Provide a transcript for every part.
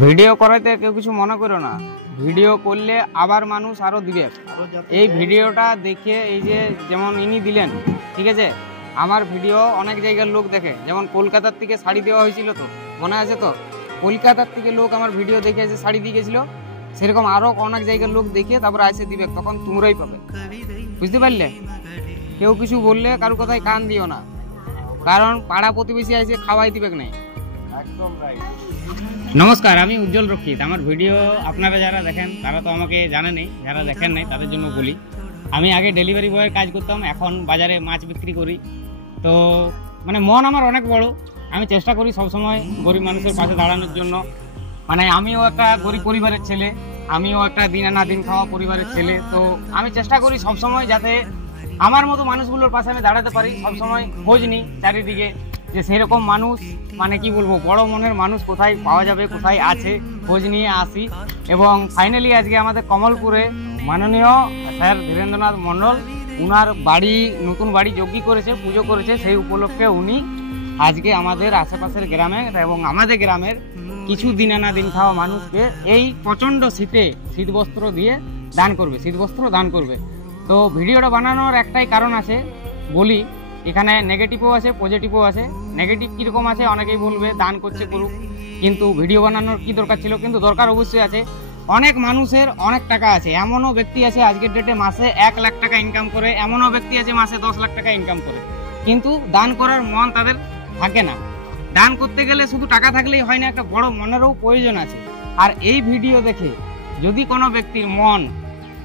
Video করাইতে কেউ কিছু মনে করো না, ভিডিও করলে আবার মানুষ আরো দিবে। এই ভিডিওটা দেখে এই যে যেমন ইনি দিলেন, ঠিক আছে, আমার ভিডিও অনেক জায়গার লোক দেখে, যেমন কলকাতার থেকে শাড়ি দেওয়া হয়েছিল, তো মনে আছে তো, কলকাতার থেকে লোক আমার ভিডিও দেখে এসে শাড়ি দিয়ে গেছিল, সেরকম আরো অনেক জায়গার লোক দেখে তারপরে এসে দিবে, তখন তোমরাই পাবে। বুঝতে পারলে? কেউ কিছু বললে কারো কথায় কান দিও না, কারণ পাড়া প্রতিবেশী এসে খাওয়াই দিবে না। একদম রাইট। নমস্কার, আমি উজ্জ্বল রক্ষিত। আমার ভিডিও আপনারা যারা দেখেন তারা তো আমাকে জানেনই, যারা দেখেন নাই তাদের জন্য বলি, আমি আগে ডেলিভারি বয়ের কাজ করতাম, এখন বাজারে মাছ বিক্রি করি। তো মানে মন আমার অনেক বড়, আমি চেষ্টা করি সবসময় গরিব মানুষের পাশে দাঁড়ানোর জন্য। মানে আমিও একটা গরিব পরিবারের ছেলে, আমিও একটা দিন আনা দিন খাওয়া পরিবারের ছেলে, তো আমি চেষ্টা করি সবসময় যাতে আমার মতো মানুষগুলোর পাশে আমি দাঁড়াতে পারি। সবসময় খোঁজ নিই চারিদিকে যে সেরকম মানুষ, মানে কি বলবো, বড় মনের মানুষ কোথায় পাওয়া যাবে, কোথায় আছে, খোঁজ নিয়ে আসি। এবং ফাইনালি আজকে আমাদের কমলপুরে মাননীয় স্যার ধীরেন্দ্রনাথ মণ্ডল, উনার বাড়ি, নতুন বাড়ি যজ্ঞ করেছে, পুজো করেছে, সেই উপলক্ষে উনি আজকে আমাদের আশেপাশের গ্রামে এবং আমাদের গ্রামের কিছু দিন আনা দিন খাওয়া মানুষকে এই প্রচণ্ড শীতে শীতবস্ত্র দিয়ে দান করবে, শীতবস্ত্র দান করবে। তো ভিডিওটা বানানোর একটাই কারণ আছে, বলি, এখানে নেগেটিভও আছে পজিটিভও আছে। নেগেটিভ কীরকম আছে অনেকেই বলবে দান করছে করুক, কিন্তু ভিডিও বানানোর কি দরকার ছিল? কিন্তু দরকার অবশ্যই আছে। অনেক মানুষের অনেক টাকা আছে, এমনও ব্যক্তি আছে আজকের ডেটে মাসে 1 লাখ টাকা ইনকাম করে, এমনও ব্যক্তি আছে মাসে 10 লাখ টাকা ইনকাম করে, কিন্তু দান করার মন তাদের থাকে না। দান করতে গেলে শুধু টাকা থাকলেই হয় না, একটা বড় মনেরও প্রয়োজন আছে। আর এই ভিডিও দেখে যদি কোনো ব্যক্তির মন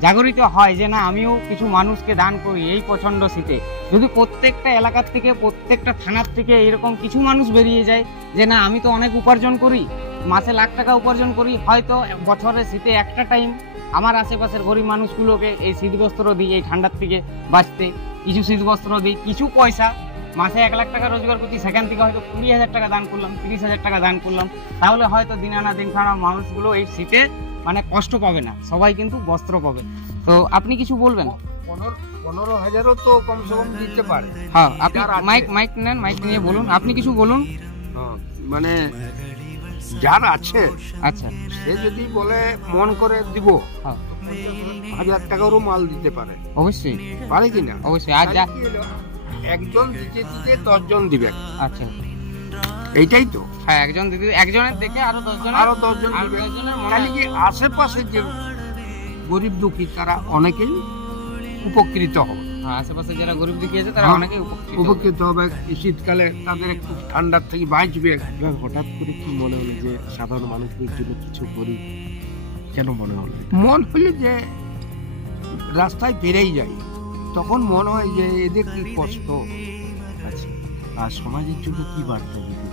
জাগরিত হয় যে না আমিও কিছু মানুষকে দান করি এই প্রচণ্ড শীতে, যদি প্রত্যেকটা এলাকার থেকে, প্রত্যেকটা থানার থেকে এরকম কিছু মানুষ বেরিয়ে যায় যে না আমি তো অনেক উপার্জন করি, মাসে লাখ টাকা উপার্জন করি, হয়তো বছরের শীতে একটা টাইম আমার আশেপাশের গরিব মানুষগুলোকে এই শীতবস্ত্র দিই, এই ঠান্ডার থেকে বাঁচতে কিছু শীতবস্ত্র দিই, কিছু পয়সা, মাসে 1 লাখ টাকা রোজগার করছি, সেখান থেকে হয়তো 20,000 টাকা দান করলাম, 30,000 টাকা দান করলাম, তাহলে হয়তো দিন আনা দিন খাওয়া মানুষগুলো এই শীতে মানে কষ্ট পাবে না, সবাই কিন্তু বস্ত্র পাবে। তো আপনি কিছু বলবেন? 15,000ও তো কমসে কম দিতে পারে। হ্যাঁ, আপনি মাইক নেন, মাইক নিয়ে বলুন, আপনি কিছু বলুন। মানে যার আছে, আচ্ছা, সে যদি বলে মন করে দিব, 1,000 টাকারও মাল দিতে পারে। অবশ্যই পারে কিনা? অবশ্যই। আর যা একজন দিতে দিতে 10 জন দিবে। আচ্ছা, এইটাই তো। হ্যাঁ, একজন দিদি, একজনের দেখে আরো 10 জন দিবে। তাহলে কি আশেপাশে যে গরিব দুঃখী তারা অনেকেই উপকৃত হবে। আশেপাশে যারা গরিব দুঃখী আছে তারা অনেকেই উপকৃত হবে। শীতকালে তাদের একটু ঠান্ডার থেকে বাঁচবে। হঠাৎ করে কি মনে হলো যে সাধারণ মানুষদের জন্য কিছু করি? কেন মনে হলো? মন হলে যে রাস্তায় বেড়েই যায়, তখন মনে হয় যে এদের কি কষ্ট আছে। আর সমাজের জন্য কি বার্তা দিতে?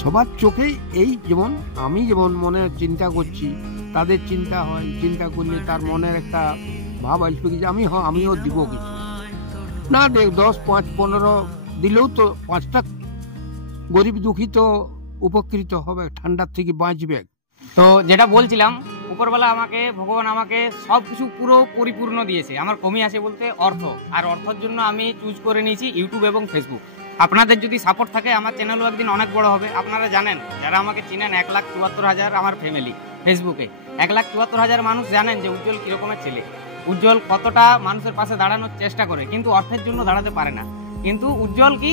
সবার চোখেই এই, যেমন আমি যেমন মনে চিন্তা করছি, তাদের চিন্তা হয়, চিন্তা করলে তার মনের একটা ভাব আসবে যে আমিও দিব কিছু। না দেখ 10, 5, 15 দিলেও তো 5টা গরিব দুঃখী তো উপকৃত হবে, ঠান্ডার থেকে বাঁচবে। তো যেটা বলছিলাম, উপরবেলা আমাকে, ভগবান আমাকে সব কিছু পুরো পরিপূর্ণ দিয়েছে, আমার কমি আছে বলতে অর্থ। আর অর্থের জন্য আমি চুজ করে নিয়েছি ইউটিউব এবং ফেসবুক। আপনাদের যদি সাপোর্ট থাকে আমার চ্যানেলও একদিন অনেক বড় হবে। আপনারা জানেন, যারা আমাকে চিনেন, 1,74,000 আমার ফ্যামিলি ফেসবুকে, 1,74,000 মানুষ জানেন যে উজ্জ্বল কীরকমের ছেলে, উজ্জ্বল কতটা মানুষের পাশে দাঁড়ানোর চেষ্টা করে, কিন্তু অর্থের জন্য দাঁড়াতে পারে না। কিন্তু উজ্জ্বল কি,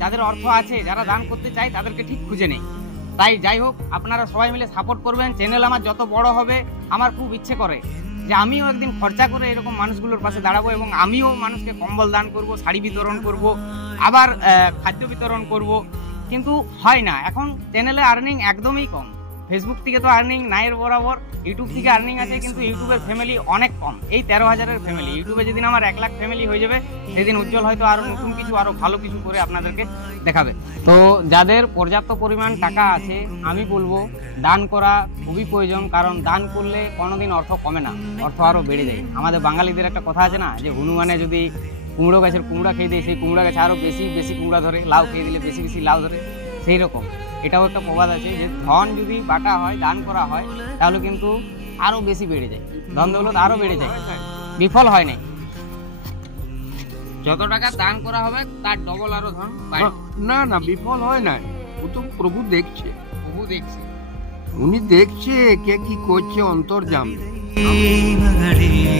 যাদের অর্থ আছে, যারা দান করতে চায় তাদেরকে ঠিক খুঁজে নেই। তাই যাই হোক, আপনারা সবাই মিলে সাপোর্ট করবেন। চ্যানেল আমার যত বড় হবে, আমার খুব ইচ্ছে করে যে আমিও একদিন খরচা করে এরকম মানুষগুলোর পাশে দাঁড়াবো এবং আমিও মানুষকে কম্বল দান করব, শাড়ি বিতরণ করব, আবার খাদ্য বিতরণ করব। কিন্তু হয় না, এখন চ্যানেলে আর্নিং একদমই কম। ফেসবুক থেকে তো আর্নিং নাইয়ের বরাবর, ইউটিউব থেকে আর্নিং আছে, কিন্তু ইউটিউবের ফ্যামিলি অনেক কম, এই 13,000-এর ফ্যামিলি। ইউটিউবে যেদিন আমার 1 লাখ ফ্যামিলি হয়ে যাবে, সেদিন উজ্জ্বল হয়তো আরও নতুন কিছু, আরও ভালো কিছু করে আপনাদেরকে দেখাবে। তো যাদের পর্যাপ্ত পরিমাণ টাকা আছে, আমি বলবো দান করা খুবই প্রয়োজন, কারণ দান করলে কোনোদিন অর্থ কমে না, অর্থ আরও বেড়ে যায়। আমাদের বাঙালিদের একটা কথা আছে না, যে হনুমানে যদি কুমড়ো গাছের কুমড়া খেয়ে দেয়, সেই কুমড়া গাছে আরও বেশি বেশি কুমড়া ধরে, লাউ খেয়ে দিলে বেশি বেশি লাউ ধরে। সেই রকম এটাও একটা প্রবাদ আছে যে ধন যদি বাটা হয়, দান করা হয়, তাহলে কিন্তু আরো বেশি বেড়ে যায়, ধন দৌলত আরো বেড়ে যায়, বিফল হয় না। যত টাকা দান করা হবে তার ডবল আরো ধন। না না, বিফল হয় না, ও তো প্রভু দেখছে। প্রভু দেখছে। উনি দেখছে কে কি করছে অন্তর্জাম। ಈ ಮಗಡಿ